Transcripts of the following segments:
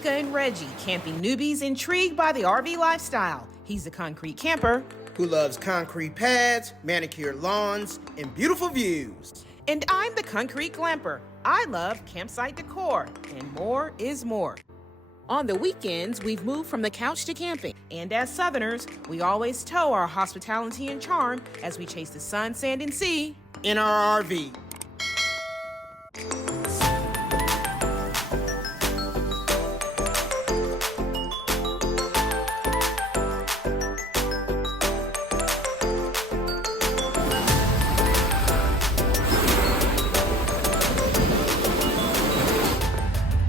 Mekka and Reggie, camping newbies intrigued by the RV lifestyle. He's a concrete camper who loves concrete pads, manicured lawns, and beautiful views. And I'm the concrete glamper. I love campsite decor, and more is more. On the weekends, we've moved from the couch to camping. And as Southerners, we always tow our hospitality and charm as we chase the sun, sand, and sea in our RV.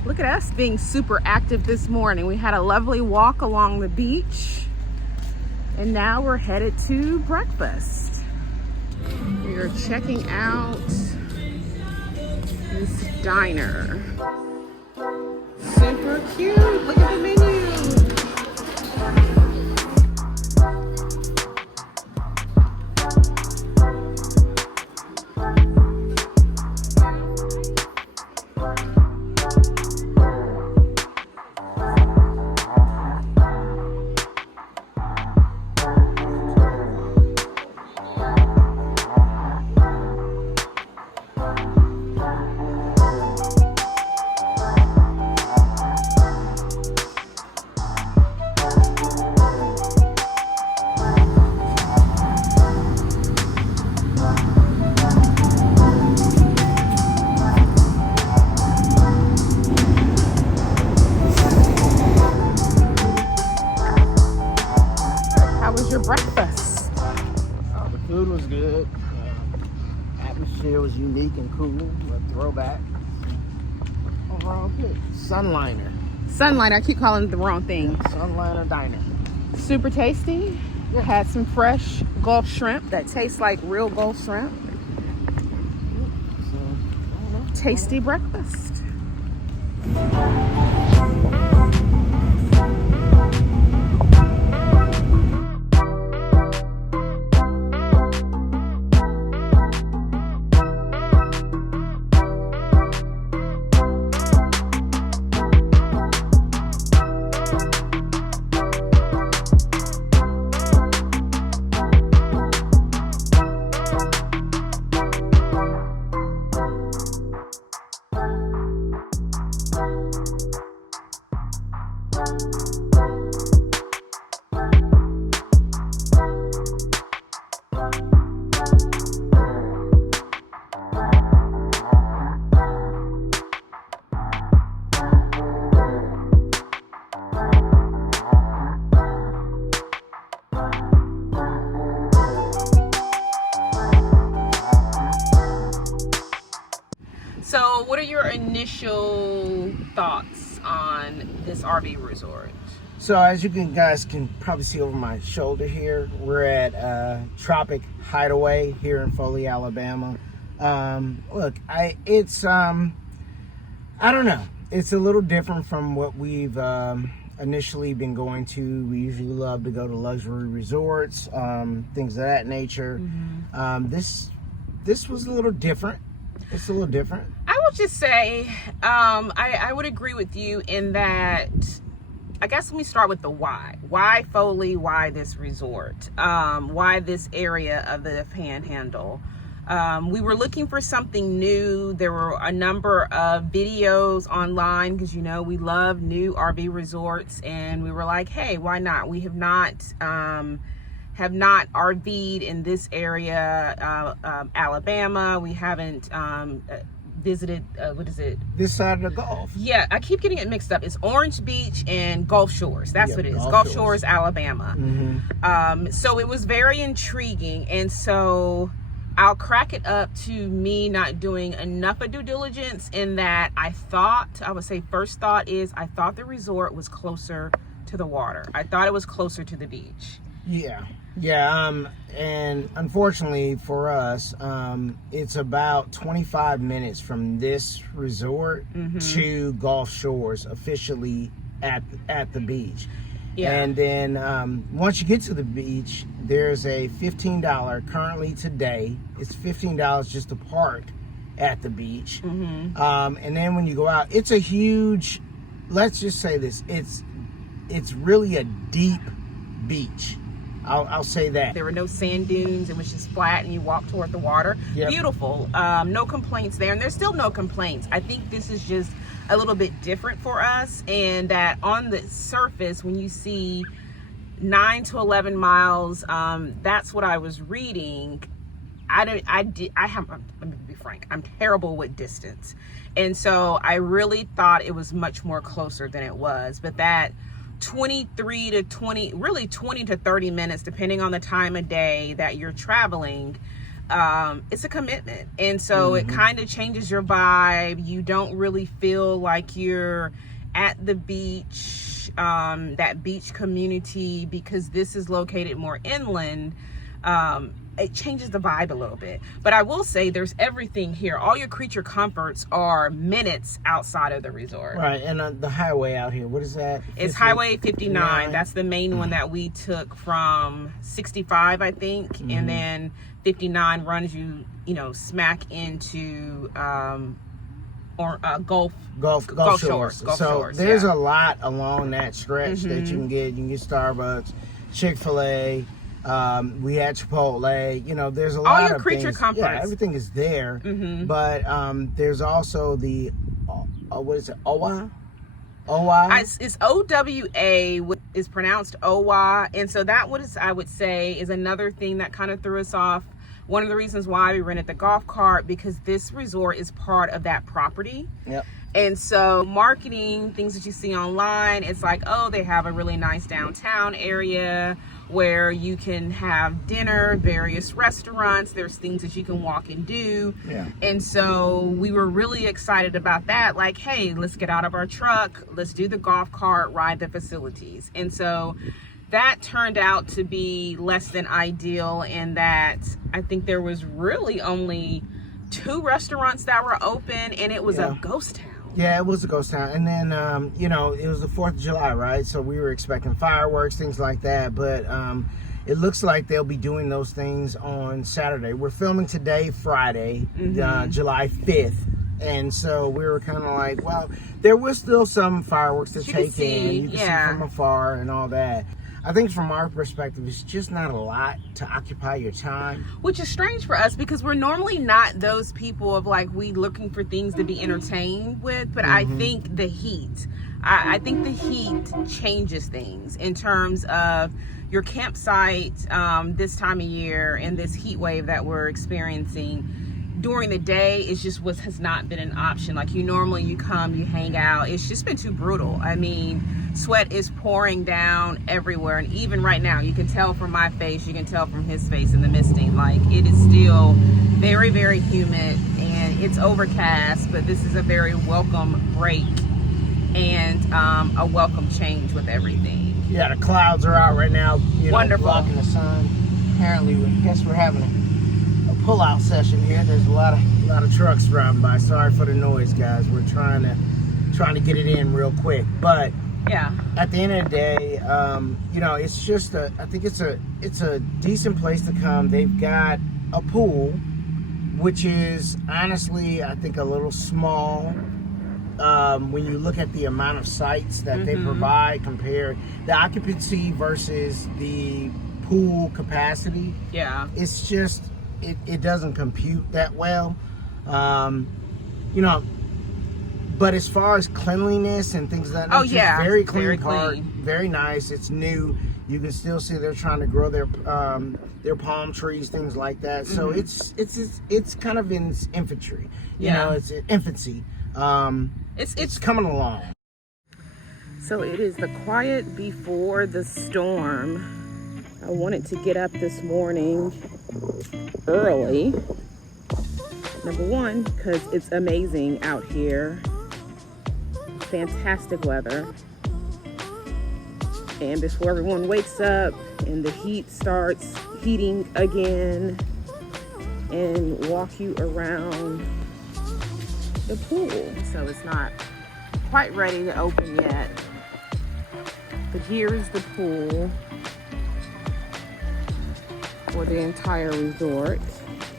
Look at us being super active this morning. We had a lovely walk along the beach, and now we're headed to breakfast. We are checking out this diner. Super cute. Look at the menu. Breakfast. The food was good. Atmosphere was unique and cool. A throwback. Overall good. Sunliner. Sunliner. I keep calling it the wrong thing. Sunliner Diner. Super tasty. Yeah. Had some fresh Gulf shrimp that tastes like real Gulf shrimp. Tasty breakfast. So what are your initial thoughts on this RV resort? So as you guys can probably see over my shoulder here, we're at Tropical Hideaway here in Foley, Alabama. Look, I don't know. It's a little different from what we've initially been going to. We usually love to go to luxury resorts, things of that nature. Mm-hmm. This was a little different. It's a little different. I would just say, I would agree with you in that, I guess let me start with the why. Why Foley? Why this resort? Why this area of the Panhandle? We were looking for something new. There were a number of videos online because, you know, we love new RV resorts, and we were like, hey, why not? We have not RV'd in this area, Alabama. We haven't visited, what is it? This side of the Gulf. Yeah, I keep getting it mixed up. It's Orange Beach and Gulf Shores. That's what it is. Gulf Shores, Alabama. Mm-hmm. So it was very intriguing. And so I'll crack it up to me not doing enough of due diligence in that I would say first thought is I thought the resort was closer to the water. I thought it was closer to the beach. Yeah. And unfortunately for us, it's about 25 minutes from this resort to Gulf Shores, officially at the beach. Yeah. And then once you get to the beach, there's a $15 currently today. It's $15 just to park at the beach. And then when you go out, it's a huge let's just say this. It's really a deep beach. I'll say that. There were no sand dunes. It was just flat and you walk toward the water. Yep. Beautiful. No complaints there. And there's still no complaints. I think this is just a little bit different for us, and that on the surface, when you see 9 to 11 miles, that's what I was reading. I'm gonna be frank, I'm terrible with distance. And so I really thought it was much more closer than it was. But that 20 to 30 minutes, depending on the time of day that you're traveling, it's a commitment. And so it kind of changes your vibe. You don't really feel like you're at the beach, that beach community, because this is located more inland. It changes the vibe a little bit. But I will say there's everything here. All your creature comforts are minutes outside of the resort. Right, and the highway out here, what is that? It's Highway 59. That's the main one that we took from 65, I think. And then 59 runs you, smack into Gulf Shores. There's a lot along that stretch that you can get. You can get Starbucks, Chick-fil-A. We had Chipotle. There's a lot all your of creature things. comforts. Yeah, everything is there. But there's also the what is it? OWA? It's OWA, is pronounced OWA, and so that I would say is another thing that kind of threw us off. One of the reasons why we rented the golf cart, because this resort is part of that property. Yep. And so marketing, things that you see online, it's like, oh, they have a really nice downtown area where you can have dinner, various restaurants, there's things that you can walk and do. Yeah. And so we were really excited about that. Like, hey, let's get out of our truck, let's do the golf cart, ride the facilities. And so that turned out to be less than ideal, in that I think there was really only 2 restaurants that were open, and it was a ghost town. Yeah, it was a ghost town. And then, it was the 4th of July, right? So we were expecting fireworks, things like that. But it looks like they'll be doing those things on Saturday. We're filming today, Friday, July 5th. And so we were kind of like, well, there was still some fireworks to take in. You can see from afar and all that. I think from our perspective, it's just not a lot to occupy your time. Which is strange for us, because we're normally not those people of we looking for things to be entertained with. But I think the heat, I think the heat changes things in terms of your campsite this time of year, and this heat wave that we're experiencing. During the day, it's just has not been an option. Like, you come, you hang out. It's just been too brutal. I mean, sweat is pouring down everywhere. And even right now, you can tell from my face, you can tell from his face in the misting. Like, it is still very, very humid, and it's overcast, but this is a very welcome break and a welcome change with everything. Yeah, the clouds are out right now. Wonderful. Blocking the sun. Apparently, I guess we're having a pull-out session here. There's a lot of trucks driving by. Sorry for the noise, guys. We're trying to get it in real quick. But yeah, at the end of the day, it's just I think it's a decent place to come. They've got a pool, which is honestly, I think, a little small when you look at the amount of sites that they provide, compared the occupancy versus the pool capacity. Yeah, it's just it doesn't compute that well, but as far as cleanliness and things like that, very clean, very clean, very nice. It's new. You can still see they're trying to grow their palm trees, things like that. So it's kind of in its infancy. It's infancy. It's coming along. So it is the quiet before the storm. I wanted to get up this morning early. Number one, because it's amazing out here. Fantastic weather. And before everyone wakes up and the heat starts heating again, and walk you around the pool. So it's not quite ready to open yet. But here's the pool for the entire resort.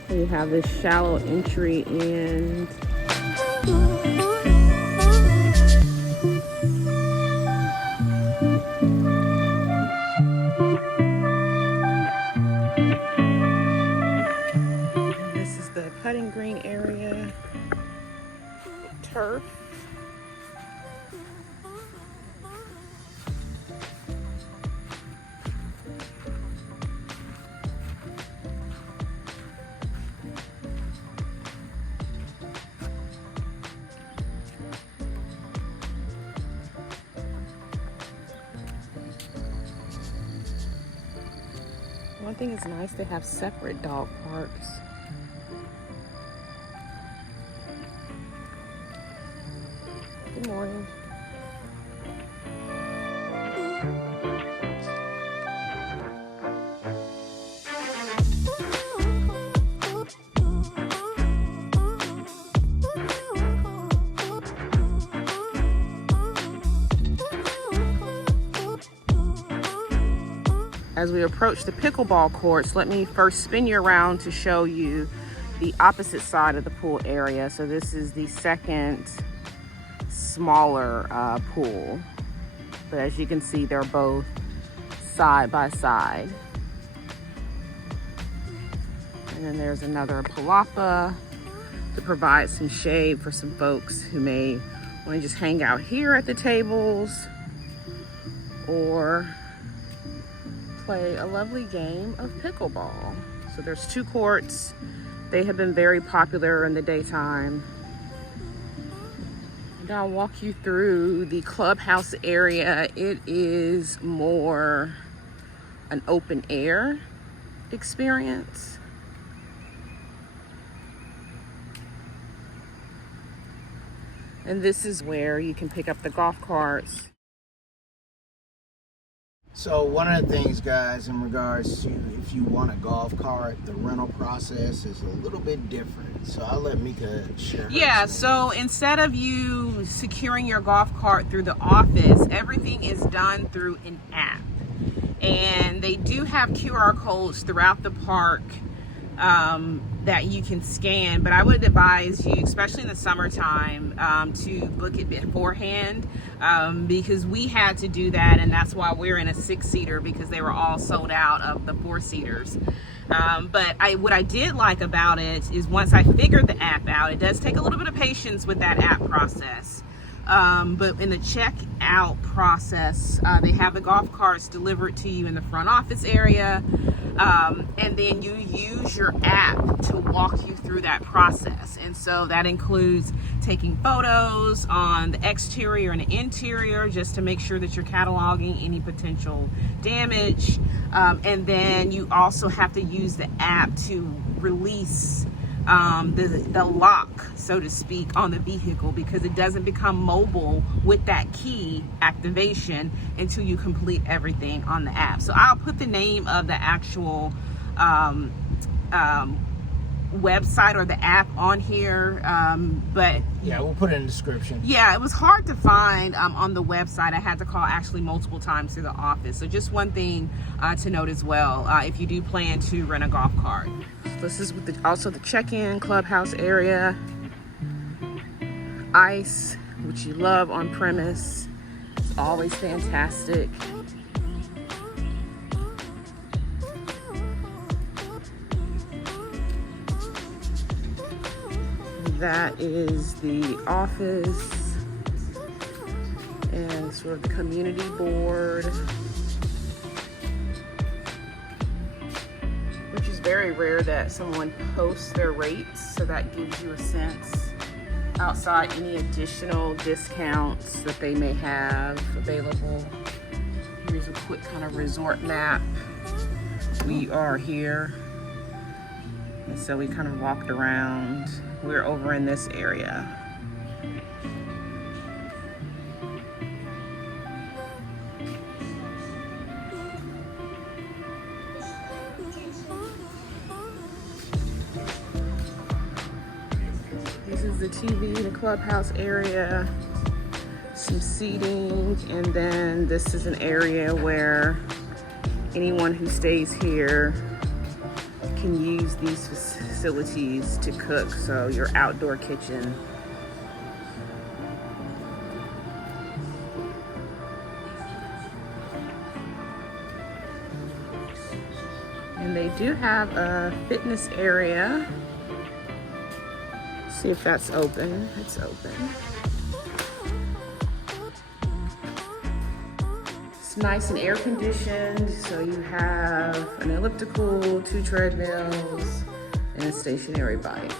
You have this shallow entry, and One thing is nice, they have separate dog parks. Good morning. As we approach the pickleball courts, let me first spin you around to show you the opposite side of the pool area. So this is the second smaller pool. But as you can see, they're both side by side. And then there's another palapa to provide some shade for some folks who may want to just hang out here at the tables or play a lovely game of pickleball. So there's 2 courts. They have been very popular in the daytime. And I'll walk you through the clubhouse area. It is more an open air experience. And this is where you can pick up the golf carts. So one of the things, guys, in regards to if you want a golf cart, the rental process is a little bit different. So I'll let Mekka share her Yeah, experience. so instead of you securing your golf cart through the office, everything is done through an app. And they do have QR codes throughout the park that you can scan, but I would advise you, especially in the summertime, to book it beforehand, because we had to do that, and that's why we're in a 6-seater, because they were all sold out of the 4-seaters. But what I did like about it is once I figured the app out, it does take a little bit of patience with that app process. But in the checkout process, they have the golf carts delivered to you in the front office area. And then you use your app to walk you through that process. And so that includes taking photos on the exterior and the interior just to make sure that you're cataloging any potential damage. And then you also have to use the app to release the lock, so to speak, on the vehicle, because it doesn't become mobile with that key activation until you complete everything on the app. So I'll put the name of the actual website or the app on here, but yeah, we'll put it in the description. yeah, it was hard to find on the website. I had to call actually multiple times to the office. So just one thing to note as well, if you do plan to rent a golf cart. This is with also the check-in clubhouse area. Ice, which you love on premise. It's always fantastic. That is the office and sort of the community board, which is very rare that someone posts their rates, so that gives you a sense outside any additional discounts that they may have available. Here's a quick kind of resort map. We are here, and so we kind of walked around. We're over in this area. This is the TV, the clubhouse area, some seating, and then this is an area where anyone who stays here can use these facilities to cook, so your outdoor kitchen. And they do have a fitness area. See if that's open. It's open. It's nice and air conditioned, so you have an elliptical, 2 treadmills, and a stationary bike.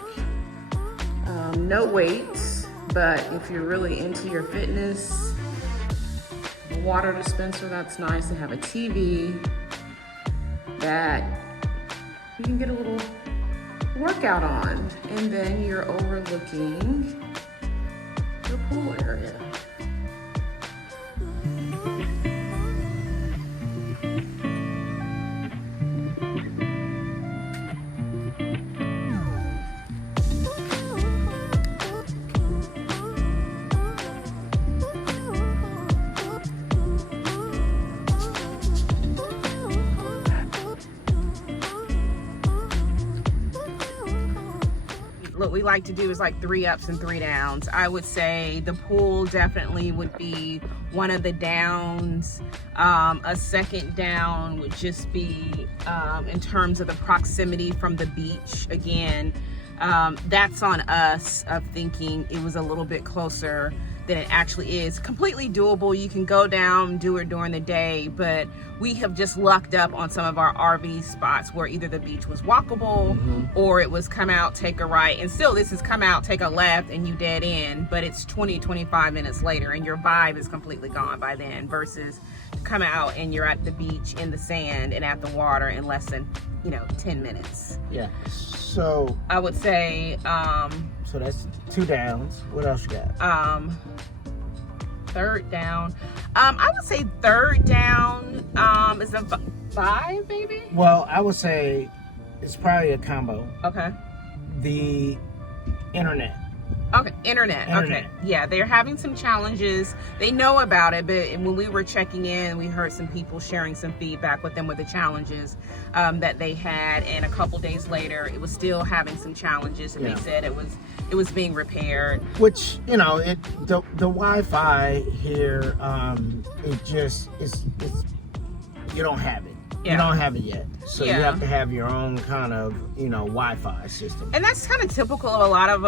No weights, but if you're really into your fitness, a water dispenser, that's nice. They have a TV. that you can get a little workout on. And then you're overlooking the pool area. What we like to do is like 3 ups and 3 downs. I would say the pool definitely would be one of the downs. A second down would just be in terms of the proximity from the beach. Again, that's on us of thinking it was a little bit closer than it actually is. Completely doable. You can go down, do it during the day, but we have just lucked up on some of our RV spots where either the beach was walkable or it was come out, take a right. And still, this is come out, take a left, and you dead end, but it's 20-25 minutes later and your vibe is completely gone by then, versus come out and you're at the beach in the sand and at the water in less than 10 minutes. Yeah. So I would say so that's 2 downs. What else you got? Third down. I would say third down is a vibe, maybe? Well, I would say it's probably a combo. Okay. The internet. Okay, internet. Okay. Yeah, they're having some challenges. They know about it, but when we were checking in, we heard some people sharing some feedback with them with the challenges that they had, and a couple days later, it was still having some challenges, and they said it was being repaired. Which, the Wi-Fi here, it just it's you don't have it. You don't have it yet. So you have to have your own kind of, Wi-Fi system. And that's kind of typical of a lot of,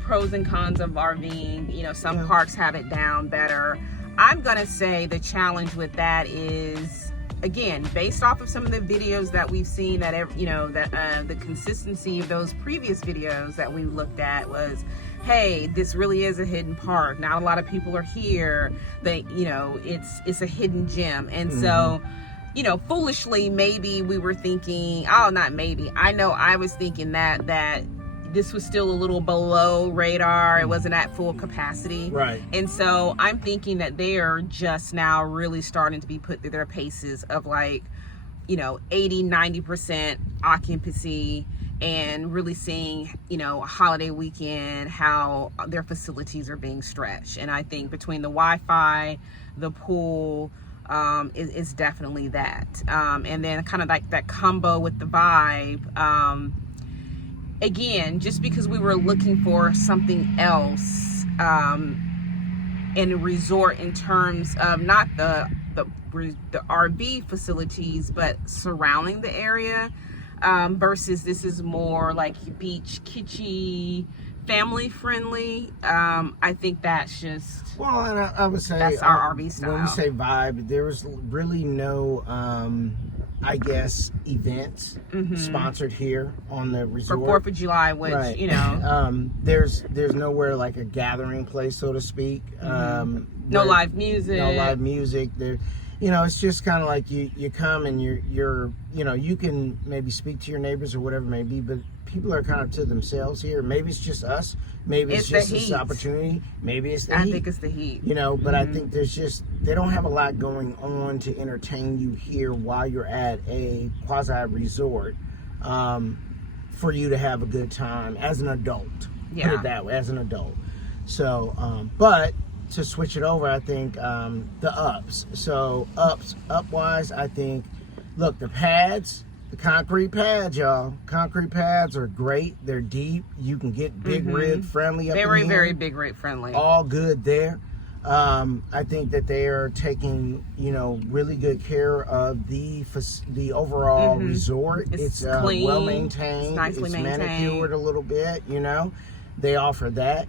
pros and cons of RVing. Some parks have it down better. I'm going to say the challenge with that is, again, based off of some of the videos that we've seen, that, the consistency of those previous videos that we looked at was, hey, this really is a hidden park. Not a lot of people are here. It's a hidden gem. And so, foolishly, maybe we were thinking, not maybe, I know I was thinking that this was still a little below radar. It wasn't at full capacity. Right. And so I'm thinking that they are just now really starting to be put through their paces of 80-90% occupancy, and really seeing, a holiday weekend, how their facilities are being stretched. And I think between the Wi-Fi, the pool, is definitely that. And then kind of like that combo with the vibe. Again, just because we were looking for something else in a resort in terms of not the RV facilities, but surrounding the area, versus this is more like beach kitschy, family friendly. I think that's just, well, and I would say that's our RV style. When we say vibe, there was really no events sponsored here on the resort for 4th of July, which there's nowhere like a gathering place, so to speak. No live music. There, it's just kind of like you come and you're you can maybe speak to your neighbors or whatever it may be, but people are kind of to themselves here. Maybe it's just us. Maybe it's just this opportunity. Maybe it's the heat. I think it's the heat. But I think they don't have a lot going on to entertain you here while you're at a quasi resort, for you to have a good time as an adult. Put it that way, as an adult. So, but to switch it over, I think the ups. So up-wise, I think, look, the pads. The concrete pads, y'all. Concrete pads are great. They're deep. You can get big rig friendly up in here. Very big rig friendly. All good there. I think that they are taking, really good care of the overall resort. It's clean. Well maintained. It's nicely maintained. Manicured a little bit. They offer that.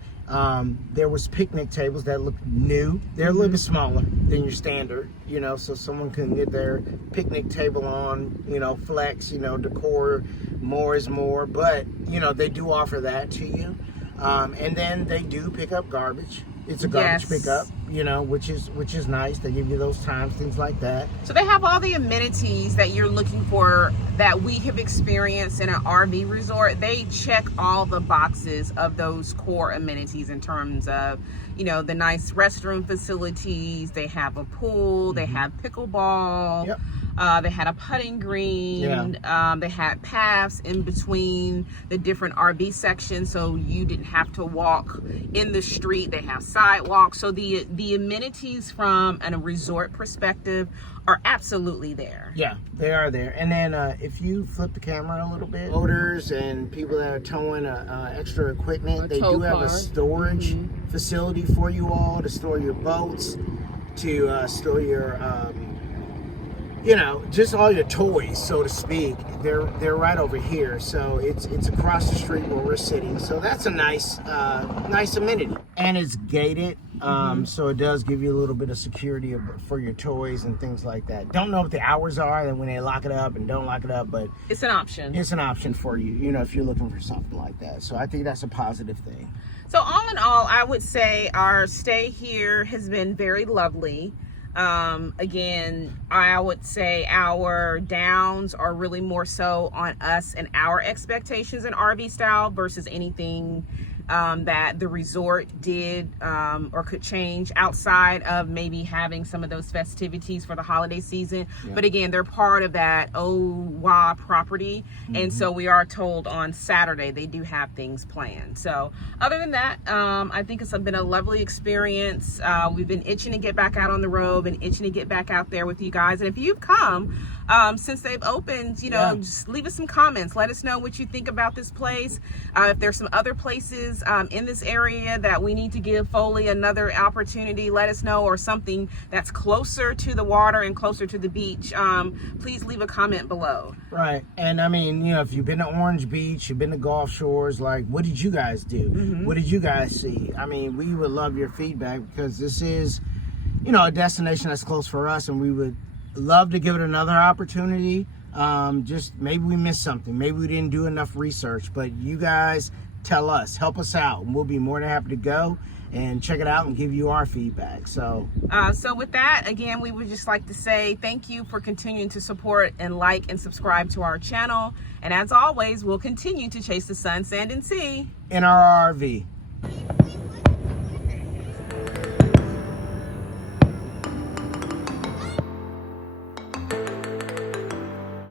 There was picnic tables that look new. They're a little bit smaller than your standard, so someone can get their picnic table on, flex, decor, more is more, but, they do offer that to you. And then they do pick up garbage. It's a garbage Yes. pickup, you know, which is nice. They give you those times, things like that. So they have all the amenities that you're looking for that we have experienced in an RV resort. They check all the boxes of those core amenities in terms of, you know, the nice restroom facilities. They have a pool. They have pickleball. Yep. They had a putting green. They had paths in between the different RV sections, so you didn't have to walk in the street. They have sidewalks. So the amenities from a resort perspective are absolutely there. Yeah, they are there. And then if you flip the camera a little bit, boaters and people that are towing extra equipment, they do have a storage facility for you all to store your boats, to store your you know, just all your toys, so to speak. They're right over here, so it's across the street where we're sitting. So that's a nice amenity, and it's gated, so it does give you a little bit of security for your toys and things like that. Don't know what the hours are and when they lock it up and don't lock it up, but It's an option. it's an option for you, you know, if you're looking for something like that. So I think that's a positive thing. So all in all, I would say our stay here has been very lovely. Again, I would say our downs are really more so on us and our expectations in RV style versus anything that the resort did or could change outside of maybe having some of those festivities for the holiday season. Yeah. But again, they're part of that OWA property. And so we are told on Saturday they do have things planned. So other than that, I think it's been a lovely experience. We've been itching to get back out on the road, been itching to get back out there with you guys. And if you've come since they've opened, you know, just leave us some comments. Let us know what you think about this place. If there's some other places in this area that we need to give Foley another opportunity, let us know, or something that's closer to the water and closer to the beach, please leave a comment below. Right. And I mean, you know, if you've been to Orange Beach, you've been to Gulf Shores, like, what did you guys do? What did you guys see? I mean, we would love your feedback, because this is, you know, a destination that's close for us, and we would love to give it another opportunity. Just maybe we missed something. Maybe we didn't do enough research, but you guys tell us, help us out, and we'll be more than happy to go and check it out and give you our feedback. So with that, again, we would just like to say thank you for continuing to support and like and subscribe to our channel. And as always, we'll continue to chase the sun, sand, and sea in our RV.